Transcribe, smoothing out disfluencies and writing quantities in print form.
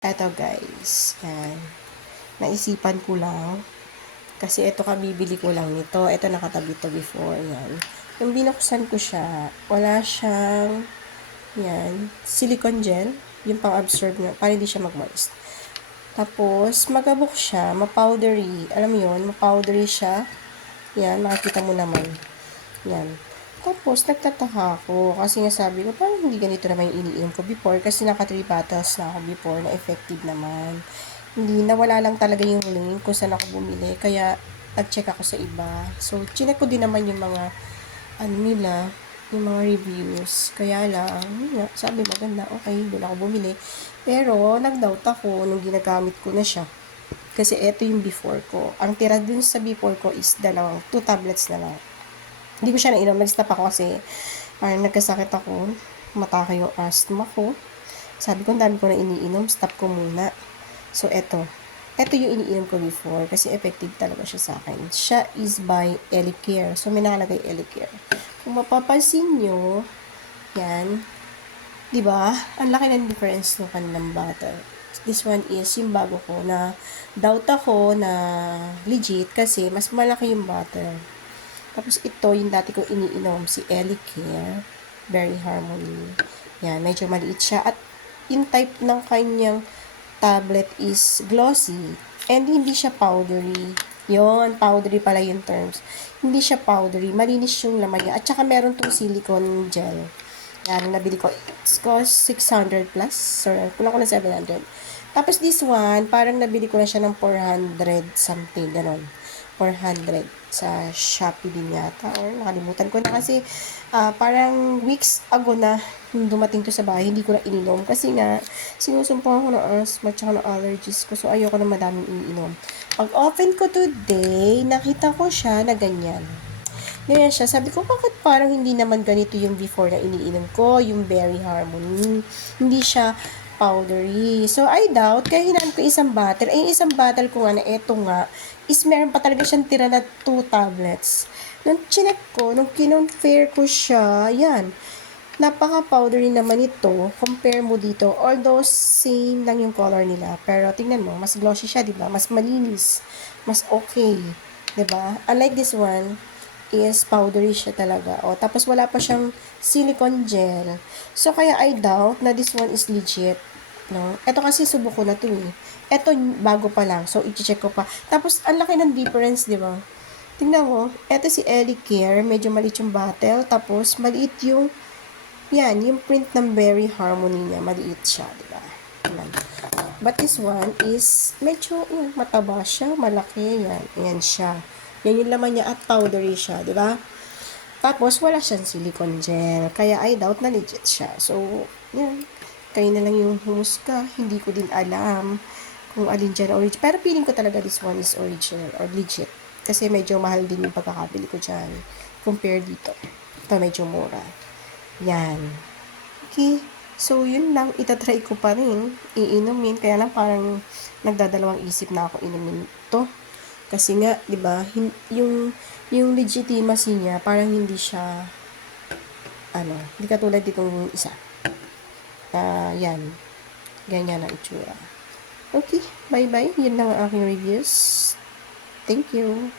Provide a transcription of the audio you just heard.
Eto guys, yan. Naisipan ko lang. Kasi ito kabibili ko lang nito. Ito nakatabi to before. Yan. Yung binuksan ko siya, wala siyang, yan, silicone gel. Yung pang-absorb na, para hindi siya mag-moist. Tapos, magabok siya, ma-powdery. Alam mo yun, ma-powdery siya. Yan, makikita mo naman. Yan. Tapos, nagtataka ako kasi nga sabi ko, parang hindi ganito naman yung iniinom ko before kasi naka 3 bottles na ako before na effective naman. Hindi, nawala lang talaga yung link kung saan ako bumili. Kaya, nag-check ako sa iba. So, chinek ko din naman yung mga, ano nila, yung mga reviews. Kaya lang, sabi maganda, okay, doon ako bumili. Pero, nag-doubt ako nung ginagamit ko na siya. Kasi ito yung before ko. Ang tira dun sa before ko is 2 tablets na lang. Hindi ko siya nainom. Nag-stop ako kasi nagkasakit ako. Matake yung asthma ko. Sabi ko, ang dami ko na iniinom. Stop ko muna. So, eto. Eto yung iniinom ko before kasi effective talaga siya sa akin. Siya is by Elicare. So, may nakalagay Elicare. Kung mapapansin nyo, yan. Diba? Ang laki ng difference ng kanilang bottle. This one is yung bago ko na doubt ako na legit kasi mas malaki yung bottle. Tapos ito, yung dati ko iniinom, si Elicare, Berry Harmony. Yan, medyo maliit siya. At yung type ng kanyang tablet is glossy. And hindi siya powdery. Yon, powdery pala yung terms. Hindi siya powdery. Malinis yung laman niya. At saka meron tong silicone gel. Yan, nabili ko. It's cost 600 plus. Sorry, kulang ko na 700. Tapos this one, parang nabili ko na siya ng 400 something, ganon. 400 sa Shopee din yata or nakalimutan ko na kasi parang weeks ago na dumating to sa bahay, hindi ko na ininom kasi nga sinusumpong ako ng asthma at ng allergies ko, so ayoko na madaming iniinom. Pag open ko today, nakita ko siya na ganyan siya. Sabi ko, bakit parang hindi naman ganito yung before na iniinom ko, yung Berry Harmony. Hindi siya powdery. So, I doubt, kaya hinaan ko isang bottle. Eh, isang bottle ko nga na eto nga, is meron pa talaga siyang tira na 2 tablets. Nung chinek ko, nung kinonfare ko siya, yan, napaka-powdery naman ito, compare mo dito, although same lang yung color nila, pero tingnan mo, mas glossy siya, di ba? Mas malinis, mas okay, di ba? Unlike this one, is powdery siya talaga. O, tapos wala pa siyang silicone gel. So, kaya I doubt na this one is legit. No? Ito kasi subok ko na to eh. Ito bago pa lang. So, i-check ko pa. Tapos, ang laki ng difference, di ba? Tingnan mo, ito si Elicare, medyo maliit yung bottle. Tapos, maliit yung, yan, yung print ng Berry Harmony niya. Maliit siya, di ba? But this one is, medyo, mataba siya, malaki, yan. Yan siya. Yan yung laman niya at powdery siya, di ba? Tapos, wala siyang silicone gel. Kaya, I doubt na legit siya. So, yan. Kayo na lang yung humusga. Hindi ko din alam kung alin dyan original. Pero feeling ko talaga this one is original or legit. Kasi medyo mahal din yung pagkakabili ko dyan. Compare dito. Ito medyo mura. Yan. Okay. So, yun lang. Itatry ko pa rin. Iinumin. Kaya lang parang nagdadalawang isip na ako inumin ito. Kasi nga, 'di ba, yung legitimacy niya parang hindi siya hindi katulad ditong isa. Yan. Ganyan ang itsura. Okay, bye-bye. Yun lang ang aking reviews. Thank you.